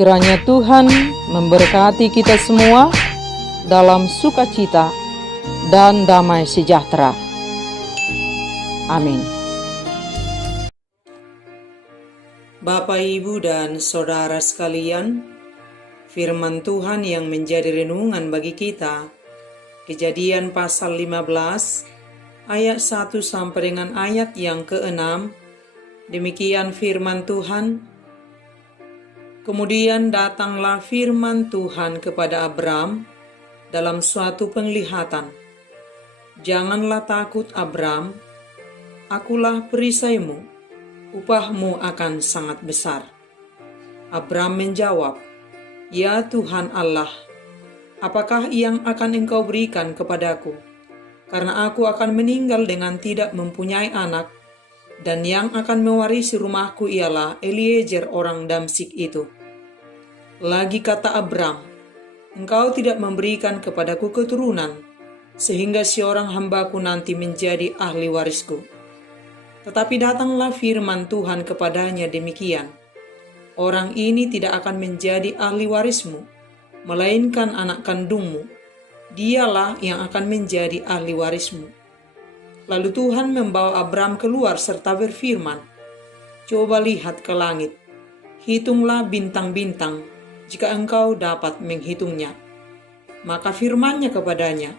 Kiranya Tuhan memberkati kita semua dalam sukacita dan damai sejahtera. Amin. Bapak, Ibu, dan Saudara sekalian, firman Tuhan yang menjadi renungan bagi kita, Kejadian pasal 15, ayat 1 sampai dengan ayat yang ke-6, demikian firman Tuhan. Kemudian datanglah firman Tuhan kepada Abram dalam suatu penglihatan. Janganlah takut, Abram, akulah perisaimu, upahmu akan sangat besar. Abram menjawab, Ya Tuhan Allah, apakah yang akan engkau berikan kepadaku? Karena aku akan meninggal dengan tidak mempunyai anak, dan yang akan mewarisi rumahku ialah Eliezer orang Damsyik itu. Lagi kata Abram, engkau tidak memberikan kepadaku keturunan, sehingga seorang hambaku nanti menjadi ahli warisku. Tetapi datanglah firman Tuhan kepadanya demikian, orang ini tidak akan menjadi ahli warismu, melainkan anak kandungmu, dialah yang akan menjadi ahli warismu. Lalu Tuhan membawa Abram keluar serta berfirman, Coba lihat ke langit, hitunglah bintang-bintang, jika engkau dapat menghitungnya. Maka firman-Nya kepadanya,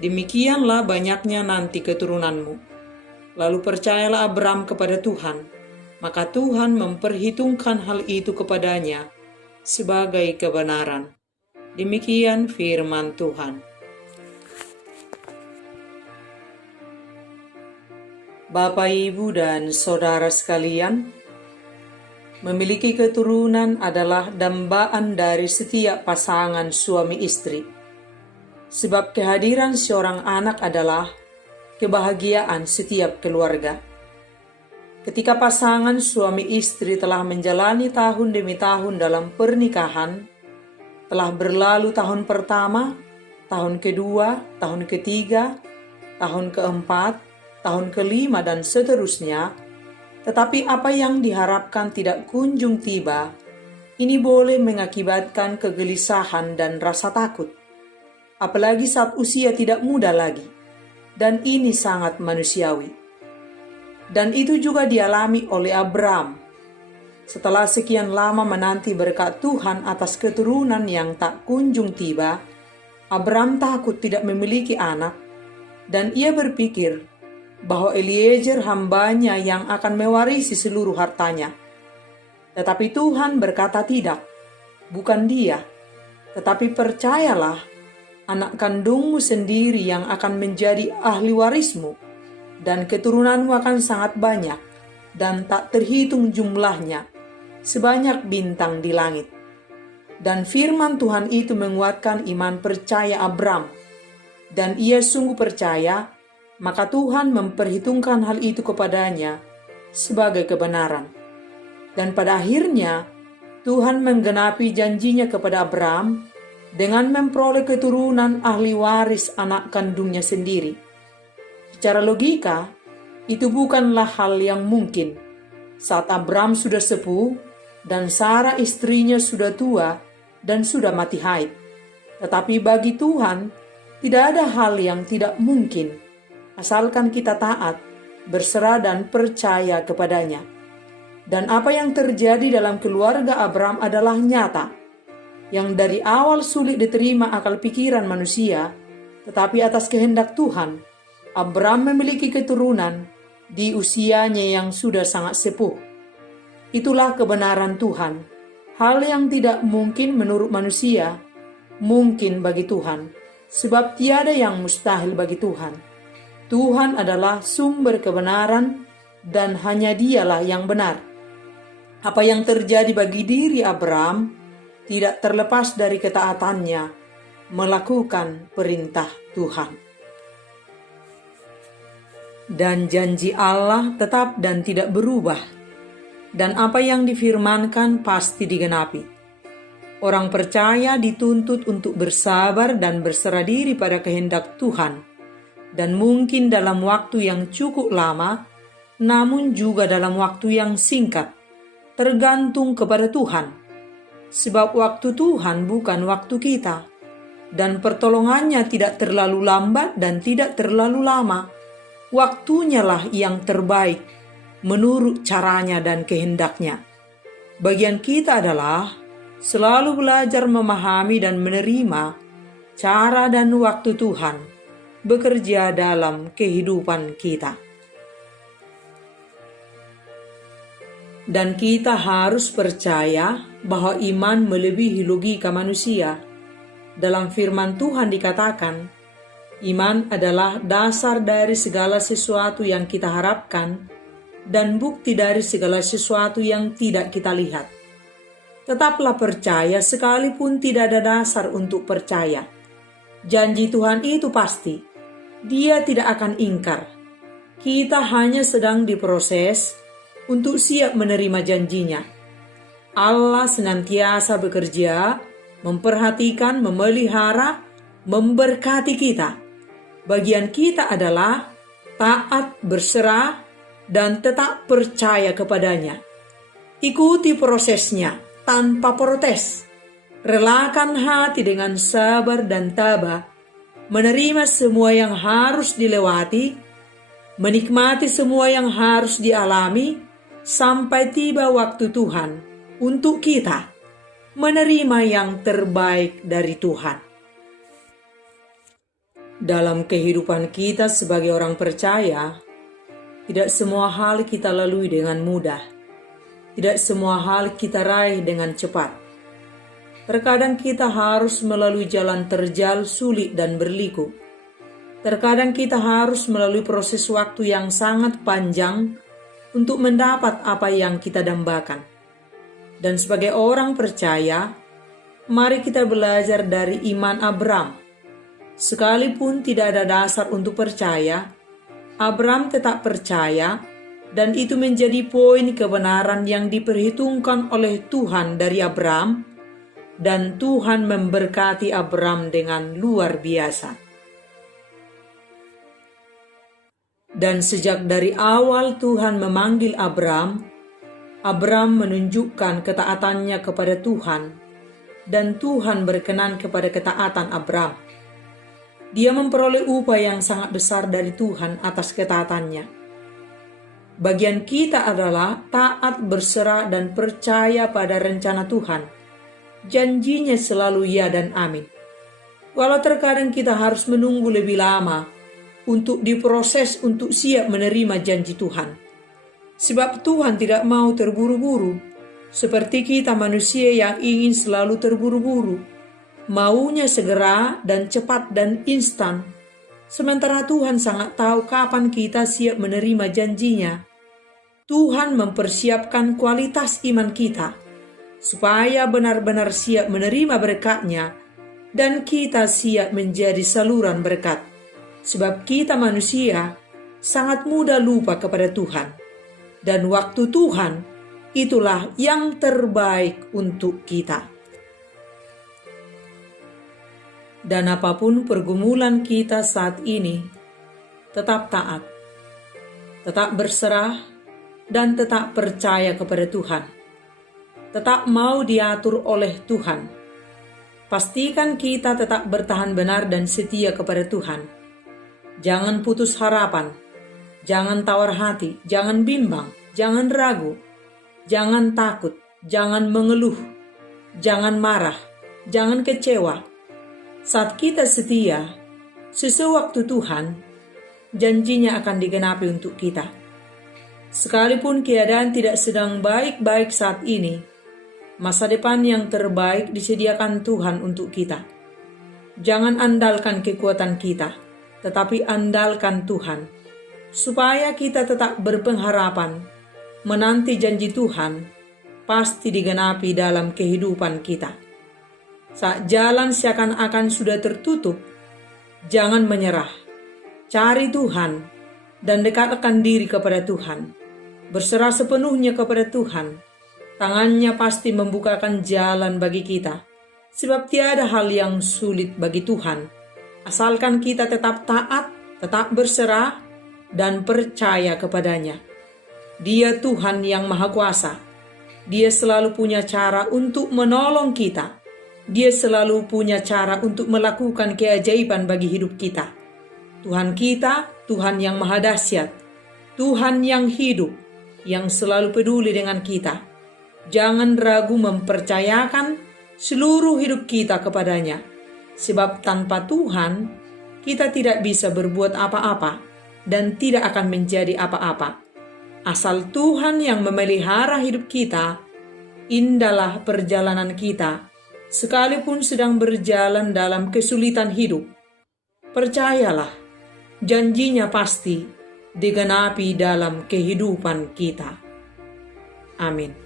Demikianlah banyaknya nanti keturunanmu. Lalu percayalah Abram kepada Tuhan, maka Tuhan memperhitungkan hal itu kepadanya sebagai kebenaran. Demikian firman Tuhan. Bapak, Ibu, dan Saudara sekalian, memiliki keturunan adalah dambaan dari setiap pasangan suami istri. Sebab kehadiran seorang anak adalah kebahagiaan setiap keluarga. Ketika pasangan suami istri telah menjalani tahun demi tahun dalam pernikahan, telah berlalu tahun pertama, tahun kedua, tahun ketiga, tahun keempat, tahun kelima, dan seterusnya, tetapi apa yang diharapkan tidak kunjung tiba, ini boleh mengakibatkan kegelisahan dan rasa takut. Apalagi saat usia tidak muda lagi, dan ini sangat manusiawi. Dan itu juga dialami oleh Abram. Setelah sekian lama menanti berkat Tuhan atas keturunan yang tak kunjung tiba, Abram takut tidak memiliki anak, dan ia berpikir bahwa Eliezer hambanya yang akan mewarisi seluruh hartanya. Tetapi Tuhan berkata tidak, bukan dia, tetapi percayalah, anak kandungmu sendiri yang akan menjadi ahli warismu, dan keturunanmu akan sangat banyak, dan tak terhitung jumlahnya, sebanyak bintang di langit. Dan firman Tuhan itu menguatkan iman percaya Abram, dan ia sungguh percaya, maka Tuhan memperhitungkan hal itu kepadanya sebagai kebenaran. Dan pada akhirnya, Tuhan menggenapi janjinya kepada Abram dengan memperoleh keturunan ahli waris anak kandungnya sendiri. Secara logika, itu bukanlah hal yang mungkin. Saat Abram sudah sepuh dan Sarah istrinya sudah tua dan sudah mati haid. Tetapi bagi Tuhan, tidak ada hal yang tidak mungkin, asalkan kita taat, berserah dan percaya kepadanya. Dan apa yang terjadi dalam keluarga Abram adalah nyata, yang dari awal sulit diterima akal pikiran manusia, tetapi atas kehendak Tuhan, Abram memiliki keturunan di usianya yang sudah sangat sepuh. Itulah kebenaran Tuhan. Hal yang tidak mungkin menurut manusia, mungkin bagi Tuhan, sebab tiada yang mustahil bagi Tuhan. Tuhan adalah sumber kebenaran dan hanya Dialah yang benar. Apa yang terjadi bagi diri Abram tidak terlepas dari ketaatannya melakukan perintah Tuhan. Dan janji Allah tetap dan tidak berubah, dan apa yang difirmankan pasti digenapi. Orang percaya dituntut untuk bersabar dan berserah diri pada kehendak Tuhan, dan mungkin dalam waktu yang cukup lama, namun juga dalam waktu yang singkat, tergantung kepada Tuhan. Sebab waktu Tuhan bukan waktu kita, dan pertolongannya tidak terlalu lambat dan tidak terlalu lama. Waktunya lah yang terbaik menurut caranya dan kehendaknya. Bagian kita adalah selalu belajar memahami dan menerima cara dan waktu Tuhan bekerja dalam kehidupan kita. Dan kita harus percaya bahwa iman melebihi logika manusia. Dalam firman Tuhan dikatakan, iman adalah dasar dari segala sesuatu yang kita harapkan dan bukti dari segala sesuatu yang tidak kita lihat. Tetaplah percaya sekalipun tidak ada dasar untuk percaya. Janji Tuhan itu pasti. Dia tidak akan ingkar. Kita hanya sedang diproses untuk siap menerima janjinya. Allah senantiasa bekerja, memperhatikan, memelihara, memberkati kita. Bagian kita adalah taat, berserah, dan tetap percaya kepadanya. Ikuti prosesnya tanpa protes. Relakan hati dengan sabar dan tabah, menerima semua yang harus dilewati, menikmati semua yang harus dialami, sampai tiba waktu Tuhan untuk kita menerima yang terbaik dari Tuhan. Dalam kehidupan kita sebagai orang percaya, tidak semua hal kita lalui dengan mudah. Tidak semua hal kita raih dengan cepat. Terkadang kita harus melalui jalan terjal, sulit dan berliku. Terkadang kita harus melalui proses waktu yang sangat panjang untuk mendapat apa yang kita dambakan. Dan sebagai orang percaya, mari kita belajar dari iman Abram. Sekalipun tidak ada dasar untuk percaya, Abram tetap percaya, dan itu menjadi poin kebenaran yang diperhitungkan oleh Tuhan dari Abram, dan Tuhan memberkati Abram dengan luar biasa. Dan sejak dari awal Tuhan memanggil Abram menunjukkan ketaatannya kepada Tuhan, dan Tuhan berkenan kepada ketaatan Abram. Dia memperoleh upah yang sangat besar dari Tuhan atas ketaatannya. Bagian kita adalah taat, berserah, dan percaya pada rencana Tuhan. Janjinya selalu ya dan amin. Walau terkadang kita harus menunggu lebih lama untuk diproses untuk siap menerima janji Tuhan. Sebab Tuhan tidak mau terburu-buru, seperti kita manusia yang ingin selalu terburu-buru, maunya segera dan cepat dan instan. Sementara Tuhan sangat tahu kapan kita siap menerima janjinya. Tuhan mempersiapkan kualitas iman kita, supaya benar-benar siap menerima berkat-Nya, dan kita siap menjadi saluran berkat. Sebab kita manusia sangat mudah lupa kepada Tuhan. Dan waktu Tuhan itulah yang terbaik untuk kita. Dan apapun pergumulan kita saat ini, tetap taat, tetap berserah, dan tetap percaya kepada Tuhan. Tetap mau diatur oleh Tuhan. Pastikan kita tetap bertahan benar dan setia kepada Tuhan. Jangan putus harapan, jangan tawar hati, jangan bimbang, jangan ragu, jangan takut, jangan mengeluh, jangan marah, jangan kecewa. Saat kita setia, sesewaktu Tuhan, janjinya akan digenapi untuk kita. Sekalipun keadaan tidak sedang baik-baik saat ini, masa depan yang terbaik disediakan Tuhan untuk kita. Jangan andalkan kekuatan kita, tetapi andalkan Tuhan, supaya kita tetap berpengharapan, menanti janji Tuhan, pasti digenapi dalam kehidupan kita. Saat jalan seakan-akan sudah tertutup, jangan menyerah. Cari Tuhan, dan dekatkan diri kepada Tuhan. Berserah sepenuhnya kepada Tuhan. Tangannya pasti membukakan jalan bagi kita, sebab tiada hal yang sulit bagi Tuhan. Asalkan kita tetap taat, tetap berserah, dan percaya kepadanya. Dia Tuhan yang Maha Kuasa. Dia selalu punya cara untuk menolong kita. Dia selalu punya cara untuk melakukan keajaiban bagi hidup kita. Tuhan kita, Tuhan yang maha dahsyat, Tuhan yang hidup, yang selalu peduli dengan kita. Jangan ragu mempercayakan seluruh hidup kita kepadanya. Sebab tanpa Tuhan, kita tidak bisa berbuat apa-apa dan tidak akan menjadi apa-apa. Asal Tuhan yang memelihara hidup kita, indahlah perjalanan kita, sekalipun sedang berjalan dalam kesulitan hidup. Percayalah, janjinya pasti digenapi dalam kehidupan kita. Amin.